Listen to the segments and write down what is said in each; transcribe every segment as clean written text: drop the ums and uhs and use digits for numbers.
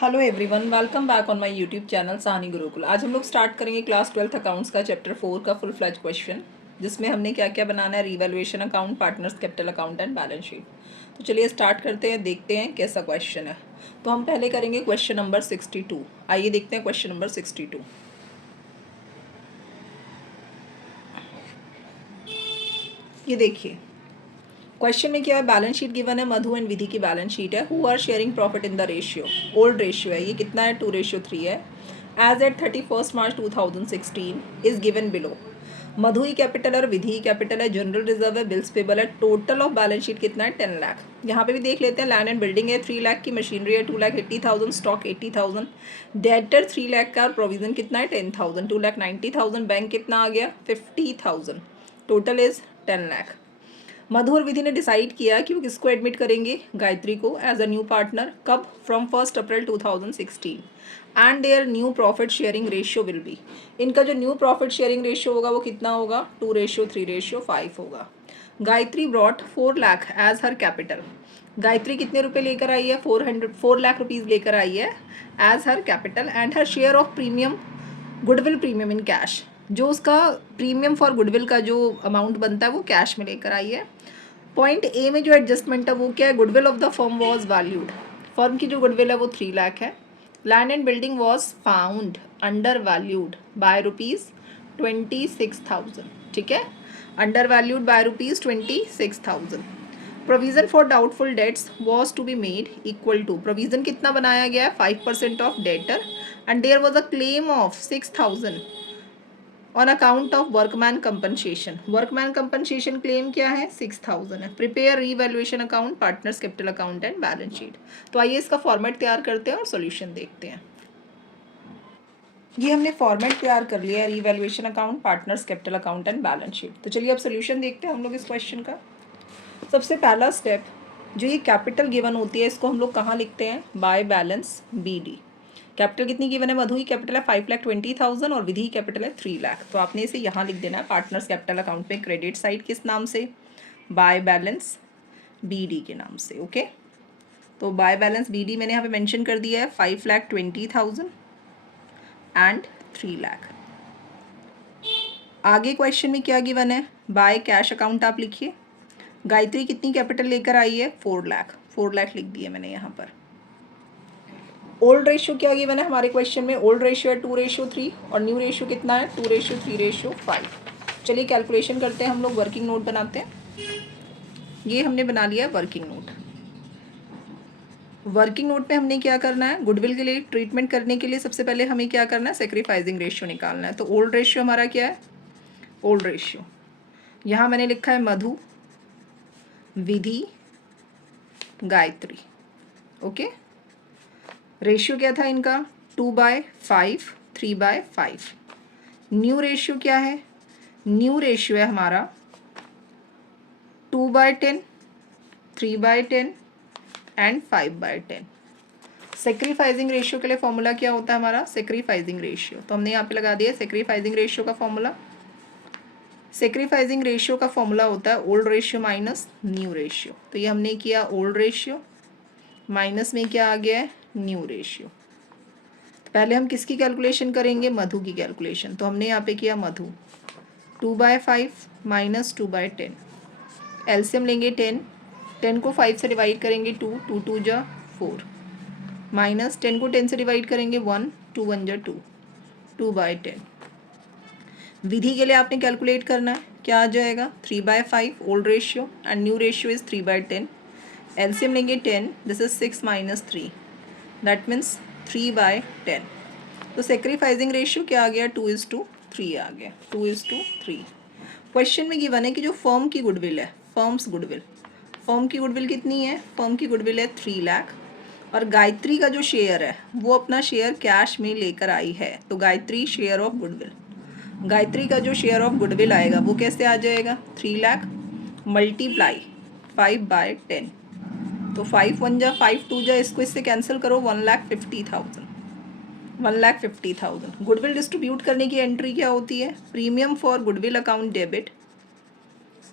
Hello everyone, welcome back on my YouTube channel सानी गुरुकुल। आज हम लोग स्टार्ट करेंगे क्लास 12th अकाउंट्स का चैप्टर 4 का फुल फ्लैज क्वेश्चन, जिसमें हमने क्या क्या बनाना है, revaluation account, partners capital account and balance sheet. तो चलिए स्टार्ट करते हैं, देखते हैं कैसा क्वेश्चन है। तो हम पहले करेंगे क्वेश्चन नंबर 62। आइए देखते हैं क्वेश्चन नंबर 62। ये देखिए क्वेश्चन में क्या है, बैलेंस शीट गिवन है, मधु एंड विधि की बैलेंस शीट है। Who are sharing profit in the ratio, old ratio है, ये कितना है 2:3 है। As at 31 March 2016 is given below. Madhu ही कैपिटल और विधि ही कैपिटल है, जनरल रिजर्व है, बिल्स पेबल है, टोटल ऑफ बैलेंस शीट कितना है 10 लाख। यहाँ पे भी देख लेते हैं, लैंड एंड बिल्डिंग है 3 लाख की, मशीनरी है 2,80,000, स्टॉक 80,000, डेटर 3 लाख का और प्रोविजन कितना है 10,000, 2,90,000, बैंक कितना आ गया 50,000, टोटल इज 10 लाख। मधु और विधि ने डिसाइड किया कि वो किसको एडमिट करेंगे, गायत्री को एज अ न्यू पार्टनर। कब? From 1 April 2016। And their new profit sharing ratio will be, इनका जो न्यू प्रॉफिट शेयरिंग रेशियो होगा वो कितना होगा 2:3:5 होगा। Gayatri brought 4 lakh as her capital. Gayatri कितने रुपए लेकर आई है, 4 लाख रुपीज़ लेकर आई है as her capital. And her share of premium, goodwill premium in cash, जो उसका प्रीमियम फॉर गुडविल का जो अमाउंट बनता है वो कैश में लेकर आई है। पॉइंट ए में जो एडजस्टमेंट है वो क्या है, goodwill of the firm was valued, firm की जो गुडविल है वो 3 लाख है। Land and building was found under valued by ₹26,000, ठीक है, under valued by ₹26,000। Provision for doubtful debts was to be made equal to, provision कितना बनाया गया है 5% of debtor, and there was a claim of 6,000 on account of workman compensation. Workman compensation claim क्या है 6,000 है। Prepare revaluation account, partners capital account and balance sheet. तो आइए इसका फॉर्मेट तैयार करते हैं और सॉल्यूशन देखते हैं। ये हमने फॉर्मेट तैयार कर लिया है, revaluation account, partners capital account and balance sheet. तो चलिए अब सॉल्यूशन देखते हैं हम लोग इस क्वेश्चन का। सबसे पहला स्टेप, जो ये कैपिटल गिवन होती है इसको हम लोग कहाँ लिखते हैं, बाय बैलेंस BD। कैपिटल कितनी गिवन है, मधु की कैपिटल है 5,20,000 और विधि की कैपिटल है 3 लाख। तो आपने इसे यहाँ लिख देना है पार्टनर्स कैपिटल अकाउंट में, क्रेडिट साइड किस नाम से, बाय बैलेंस BD के नाम से। ओके, तो बाय बैलेंस BD मैंने यहाँ पे मेंशन कर दिया है 5,20,000 एंड 3 लाख। आगे क्वेश्चन में क्या गिवन है, बाय कैश अकाउंट आप लिखिए। गायत्री कितनी कैपिटल लेकर आई है 4 लाख, 4 लाख लिख दिए मैंने यहाँ पर। ओल्ड रेशियो क्या गिवन है हमारे क्वेश्चन में, ओल्ड रेशियो है 2:3 और न्यू रेशियो कितना है 2:3:5। चलिए कैलकुलेशन करते हैं हम लोग, वर्किंग नोट बनाते हैं। ये हमने बना लिया है वर्किंग नोट। वर्किंग नोट पे हमने क्या करना है, गुडविल के लिए ट्रीटमेंट करने के लिए सबसे पहले हमें क्या करना है, सेक्रीफाइसिंग रेशियो निकालना है। तो ओल्ड रेशियो हमारा क्या है, ओल्ड रेशियो यहाँ मैंने लिखा है मधु, विधि, गायत्री। ओके, रेशियो क्या था इनका 2/5, 3/5। न्यू रेशियो क्या है, न्यू रेशियो है हमारा 2/10, 3/10 एंड 5/10। सेक्रीफाइसिंग रेशियो के लिए फॉर्मूला क्या होता है हमारा, सेक्रीफाइसिंग रेशियो, तो हमने यहाँ पे लगा दिया सेक्रीफाइसिंग रेशियो का फॉर्मूला। सेक्रीफाइसिंग रेशियो का फॉर्मूला होता है old ratio minus new ratio. तो ये हमने किया ओल्ड रेशियो, माइनस में क्या आ गया है न्यू रेशियो। पहले हम किसकी कैलकुलेशन करेंगे, मधु की कैलकुलेशन। तो हमने यहाँ पे किया मधु 2/5 माइनस 2/10, एलसीएम लेंगे 10, 10 को 5 से डिवाइड करेंगे 2, 2 2 जा 4, माइनस 10 को 10 से डिवाइड करेंगे 1, 2 1 जा 2, 2/10। विधि के लिए आपने कैलकुलेट करना है, क्या आ जाएगा 3/5 old ratio and new ratio is 3/10। LCM लेंगे 10, this is 6 minus 3, that means 3/10। तो सेक्रीफाइसिंग रेशियो क्या आ गया 2:3 आ गया, 2:3। क्वेश्चन में गिवन है कि जो फर्म की गुडविल है, फर्म्स गुडविल, फर्म की गुडविल कितनी है, फर्म की गुडविल है 3 लाख और गायत्री का जो शेयर है वो अपना शेयर कैश में लेकर आई है। तो Gayatri share of goodwill, Gayatri का जो शेयर ऑफ गुडविल आएगा वो कैसे आ जाएगा 3 लाख मल्टीप्लाई 5/10। तो 5 1 जा 5 2 जा, इसको इससे कैंसिल करो, 1,50,000, 1,50,000। गुडविल डिस्ट्रीब्यूट करने की एंट्री क्या होती है, premium for goodwill account debit,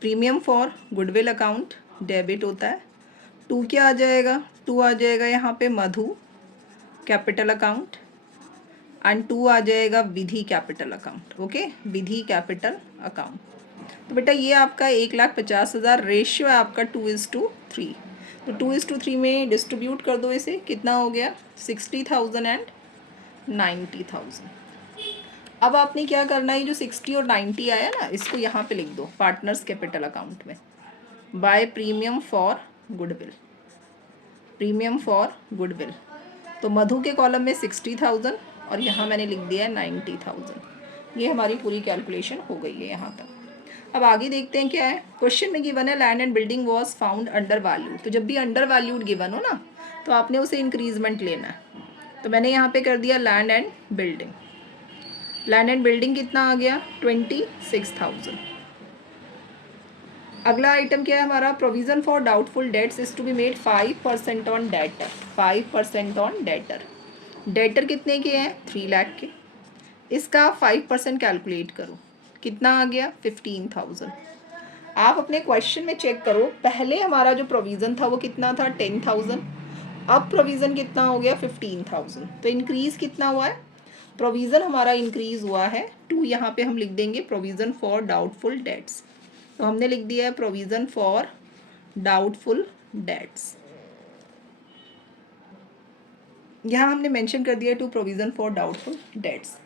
premium for goodwill account debit होता है। 2 क्या आ जाएगा, 2 आ जाएगा यहाँ पे मधु कैपिटल अकाउंट एंड 2 आ जाएगा विधि कैपिटल अकाउंट। ओके, विधि कैपिटल अकाउंट। तो बेटा ये आपका 1,50,000 रेशियो है आपका 2:3। तो 2:3 में डिस्ट्रीब्यूट कर दो इसे, कितना हो गया 60,000 एंड 90,000। अब आपने क्या करना है, जो 60 और 90 आया ना, इसको यहाँ पे लिख दो पार्टनर्स कैपिटल अकाउंट में, by premium for goodwill, premium for goodwill. तो मधु के कॉलम में 60,000 और यहाँ मैंने लिख दिया है 90,000। ये हमारी पूरी कैलकुलेशन हो गई है यहाँ तक। अब आगे देखते हैं क्या है। क्वेश्चन में गिवन है land and building was found under valued. तो जब भी अंडर वैल्यूड गिवन हो ना, तो आपने उसे इंक्रीजमेंट लेना है। तो मैंने यहाँ पे कर दिया land and building. Land and building कितना आ गया 26,000। अगला आइटम क्या है हमारा, provision for doubtful debts is to be made 5% on debtor. 5% on debtor. Debtor कितने के हैं 3 लाख के। इसका 5% कैलकुलेट करो, कितना आ गया 15,000। आप अपने क्वेश्चन में चेक करो, पहले हमारा जो प्रोविज़न था वो कितना था 10,000, अब प्रोविज़न कितना हो गया 15,000। तो इंक्रीज़ कितना हुआ है, प्रोविज़न हमारा इंक्रीज़ हुआ है 2। यहाँ पे हम लिख देंगे प्रोविज़न फॉर डाउटफुल डेट्स। तो हमने लिख दिया है प्रोविज़न फॉर डाउटफुल डेट्स। यहाँ हमने मेंशन कर दिया to provision for doubtful debts.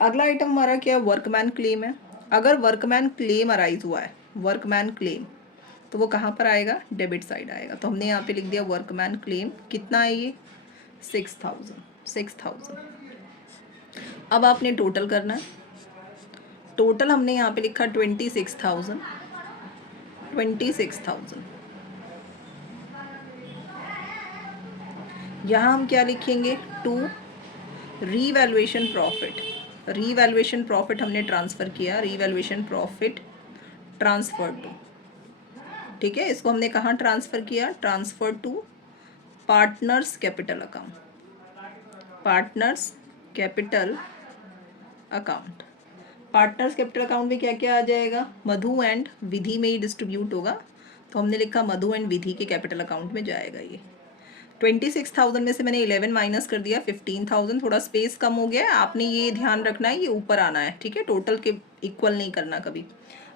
अगला आइटम हमारा क्या है, वर्कमैन क्लेम है। अगर वर्कमैन क्लेम अराइज हुआ है, वर्कमैन क्लेम, तो वो कहाँ पर आएगा, डेबिट साइड आएगा। तो हमने यहाँ पे लिख दिया वर्कमैन क्लेम, कितना है ये 6,000। अब आपने टोटल करना है। टोटल हमने यहाँ पे लिखा 26,000। यहाँ हम क्या लिखेंगे, to revaluation profit. Revaluation profit हमने ट्रांसफ़र किया, रीवैल्यूएशन प्रॉफिट ट्रांसफर टू, ठीक है। इसको हमने कहाँ ट्रांसफ़र किया, transfer to partners capital account. Partners capital account. Partners capital account में क्या क्या आ जाएगा, मधु एंड विधि में ही डिस्ट्रीब्यूट होगा। तो हमने लिखा मधु एंड विधि के कैपिटल अकाउंट में जाएगा ये। 26,000 में से मैंने 11 माइनस कर दिया 15,000। थोड़ा स्पेस कम हो गया है, आपने ये ध्यान रखना है, ये ऊपर आना है, ठीक है। टोटल के इक्वल नहीं करना कभी।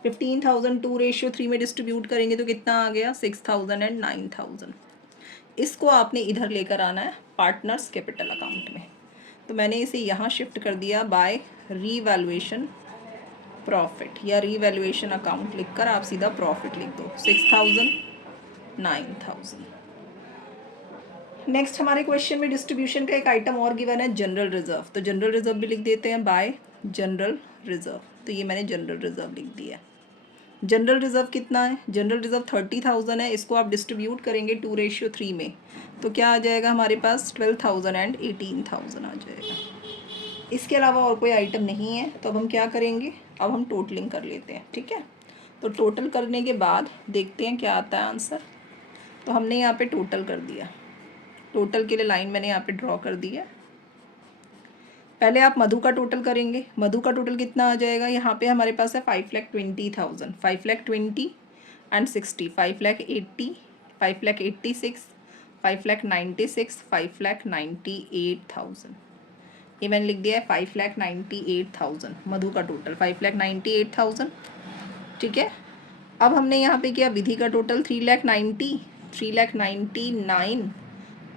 15,000 2:3 में डिस्ट्रीब्यूट करेंगे तो कितना आ गया 6,000 एंड 9,000। इसको आपने इधर लेकर आना है पार्टनर्स कैपिटल अकाउंट में। तो मैंने इसे यहाँ शिफ्ट कर दिया बाय रीवैल्यूएशन प्रॉफिट, या रीवैल्यूएशन अकाउंट लिखकर आप सीधा प्रॉफिट लिख दो 6,000 9,000। नेक्स्ट हमारे क्वेश्चन में डिस्ट्रीब्यूशन का एक आइटम और गिवन है, जनरल रिजर्व। तो जनरल रिजर्व भी लिख देते हैं बाय जनरल रिजर्व। तो ये मैंने जनरल रिजर्व लिख दिया। जनरल रिजर्व कितना है, जनरल रिजर्व 30,000 है। इसको आप डिस्ट्रीब्यूट करेंगे 2:3 में, तो क्या आ जाएगा हमारे पास 12,000 एंड 18,000 आ जाएगा। इसके अलावा और कोई आइटम नहीं है। तो अब हम क्या करेंगे, अब हम टोटलिंग कर लेते हैं, ठीक है। तो टोटल करने के बाद देखते हैं क्या आता है आंसर। तो हमने यहाँ पे टोटल कर दिया, टोटल के लिए लाइन मैंने यहाँ पे ड्रॉ कर दी है। पहले आप मधु का टोटल करेंगे। मधु का टोटल कितना आ जाएगा, यहाँ पे हमारे पास है 5,20,000, 5,20 एंड 60, 5,80, 5,86, 5,96, 5,98,000। ये मैंने लिख दिया है 5,98,000 मधु का टोटल, 5,98,000, ठीक है। अब हमने यहाँ पे किया विधि का टोटल 3,90, 3,99,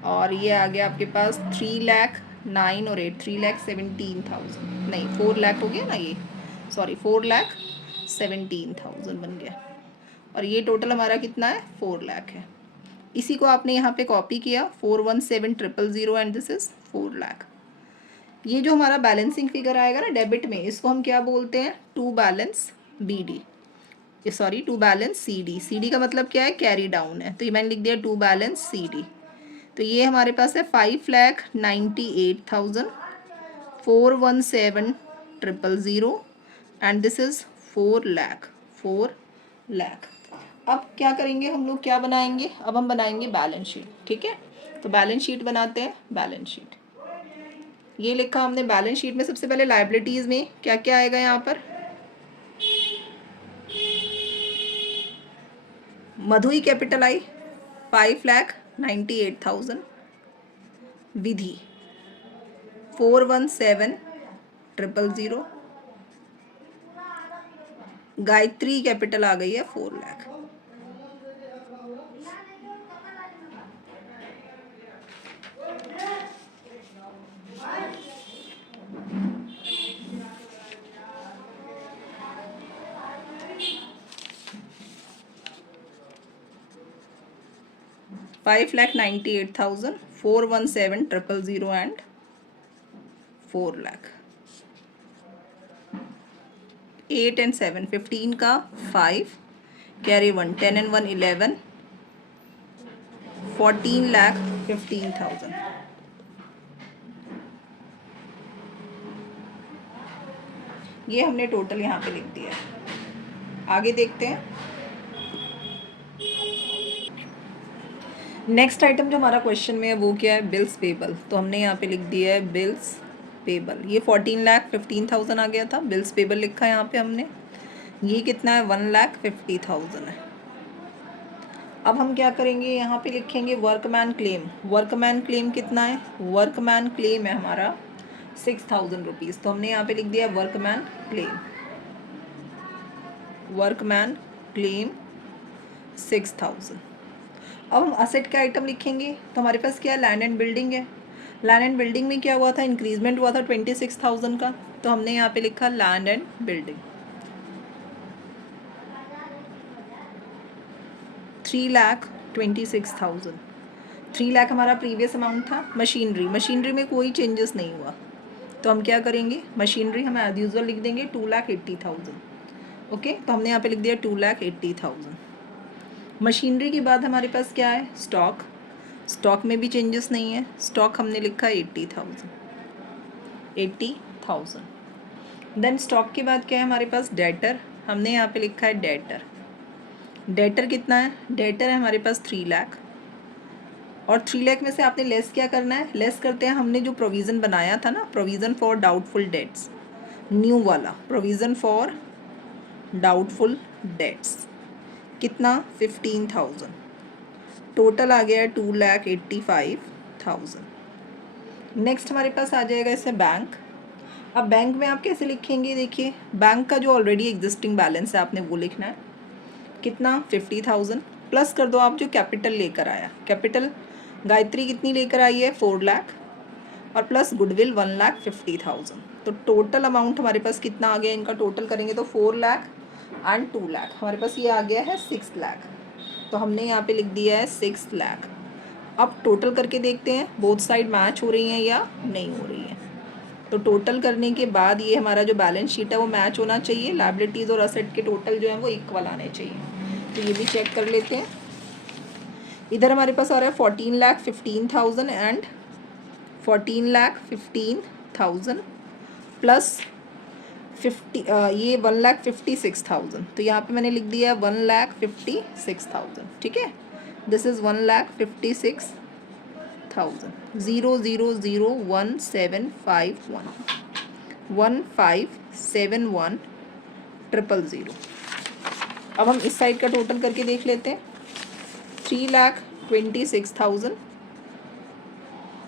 और ये आ गया आपके पास 3,09 और 8, 3,17,000, नहीं 4 लाख हो गया ना ये, सॉरी 4,17,000 बन गया। और ये टोटल हमारा कितना है 4 लाख है। इसी को आपने यहाँ पे कॉपी किया 417,000 एंड दिस इज 4 लाख। ये जो हमारा बैलेंसिंग फिगर आएगा ना डेबिट में, इसको हम क्या बोलते हैं, to balance BD, sorry to balance CD। CD का मतलब क्या है, कैरी डाउन है। तो ये मैंने लिख दिया टू बैलेंस CD। तो ये हमारे पास है 5,98,000, 417,000 एंड दिस इज 4 लाख। अब क्या करेंगे हम लोग, क्या बनाएंगे, अब हम बनाएंगे बैलेंस शीट, ठीक है। तो बैलेंस शीट बनाते हैं। बैलेंस शीट ये लिखा हमने। बैलेंस शीट में सबसे पहले लायबिलिटीज में क्या क्या आएगा, यहाँ पर मधु ही कैपिटल आई 5,98,000, विधि 417,000 गायत्री कैपिटल आ गई है 4 लाख। $5,98,000, 417,000 and 4 lakh। 8 and 7, 15 का 5, कैरी 1, 10 and 1 11, 14,15,000। ये हमने टोटल यहाँ पे लिख दिया है। आगे देखते हैं। नेक्स्ट आइटम जो हमारा क्वेश्चन में है वो क्या है, बिल्स पेबल। तो हमने यहाँ पे लिख दिया है बिल्स पेबल। ये 14,15,000 आ गया था, बिल्स पेबल लिखा है यहाँ पे हमने। ये कितना है, 1,50,000 है। अब हम क्या करेंगे, यहाँ पे लिखेंगे वर्कमैन क्लेम। वर्कमैन क्लेम कितना है, वर्कमैन क्लेम है हमारा 6,000 रुपीज़। तो हमने यहाँ पे लिख दिया वर्कमैन क्लेम, वर्कमैन क्लेम 6,000। अब हम असेट का आइटम लिखेंगे। तो हमारे पास क्या है, लैंड एंड बिल्डिंग है। लैंड एंड बिल्डिंग में क्या हुआ था, इंक्रीजमेंट हुआ था 26,000 का। तो हमने यहाँ पे लिखा लैंड एंड बिल्डिंग। 3,26,000। 3 लाख हमारा प्रीवियस अमाउंट था। मशीनरी, मशीनरी में कोई चेंजेस नहीं हुआ। तो हम क्या करेंगे, मशीनरी हम एज यूजुअल लिख देंगे 2,80,000। ओके, तो हमने यहाँ पे लिख दिया 2,80,000। मशीनरी के बाद हमारे पास क्या है, स्टॉक। स्टॉक में भी चेंजेस नहीं है। स्टॉक हमने लिखा 80,000। देन स्टॉक के बाद क्या है हमारे पास, डेटर। हमने यहाँ पे लिखा है डेटर। डेटर कितना है, डेटर है हमारे पास 3 लाख। और 3 लाख में से आपने लेस क्या करना है, लेस करते हैं हमने जो प्रोविज़न बनाया था ना, provision for doubtful dates, new वाला प्रोविज़न फॉर डाउटफुल डेट्स। कितना, 15,000। टोटल आ गया 2,85,000। नेक्स्ट हमारे पास आ जाएगा इसमें बैंक। अब बैंक में आप कैसे लिखेंगे, देखिए बैंक का जो ऑलरेडी एग्जिस्टिंग बैलेंस है आपने वो लिखना है। कितना, 50,000 प्लस कर दो आप जो कैपिटल लेकर आया। कैपिटल गायत्री कितनी लेकर आई है, 4 लाख, और प्लस गुडविल 1,50,000। तो टोटल अमाउंट हमारे पास कितना आ गया, इनका टोटल करेंगे तो 4 लाख एंड 2 लाख, हमारे पास ये आ गया है 6 लाख। तो हमने यहाँ पे लिख दिया है 6 लाख। अब टोटल करके देखते हैं बोथ साइड मैच हो रही हैं या नहीं हो रही हैं। तो टोटल करने के बाद ये हमारा जो बैलेंस शीट है वो मैच होना चाहिए। लायबिलिटीज़ और असेट के टोटल जो है वो इक्वल आने चाहिए। तो ये भी चेक कर लेते हैं। इधर हमारे पास आ रहा है 14,15,000 एंड 14,15,000 प्लस 50, ये 1,56,000। तो यहाँ पे मैंने लिख दिया 1,56,000। ठीक है, दिस इज़ 1,56,000। 0,0,0,1,751 1,571,000। अब हम इस साइड का टोटल करके देख लेते हैं। 3,26,000,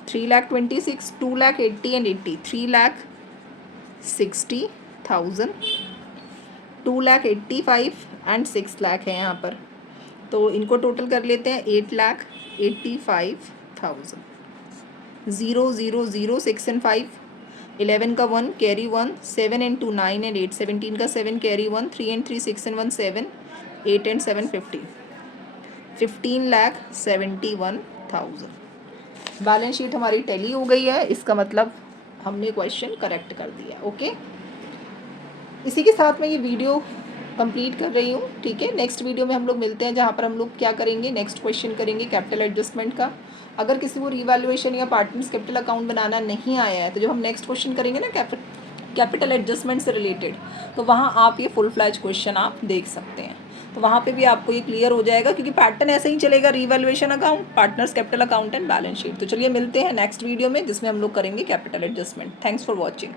3,26,000, 2,80,000 एंड 80, 3,60,000, 2,85,000 एंड 6 लाख है यहाँ पर। तो इनको टोटल कर लेते हैं, 8,85,000। 0,0,0,6 एंड 5, 11 का 1 कैरी 1, 7 एंड 2 9 एंड 8, 17 का 7 carry 1, 3 and 3 6 and 1 7, 8 and 7 15, 15,71,000। Balance sheet हमारी टैली हो गई है। इसका मतलब हमने क्वेश्चन करेक्ट कर दिया। ओके, इसी के साथ मैं ये वीडियो कंप्लीट कर रही हूँ। ठीक है, नेक्स्ट वीडियो में हम लोग मिलते हैं जहाँ पर हम लोग क्या करेंगे, नेक्स्ट क्वेश्चन करेंगे कैपिटल एडजस्टमेंट का। अगर किसी को रीवैल्यूएशन या पार्टनर्स कैपिटल अकाउंट बनाना नहीं आया है तो जब हम नेक्स्ट क्वेश्चन करेंगे ना कैपिटल एडजस्टमेंट से रिलेटेड, तो वहाँ आप ये फुल फ्लैज क्वेश्चन आप देख सकते हैं। तो वहाँ पे भी आपको ये क्लियर हो जाएगा, क्योंकि पैटर्न ऐसे ही चलेगा, revaluation account, partners capital account and balance sheet. तो चलिए मिलते हैं नेक्स्ट वीडियो में जिसमें हम लोग करेंगे capital adjustment. Thanks for watching.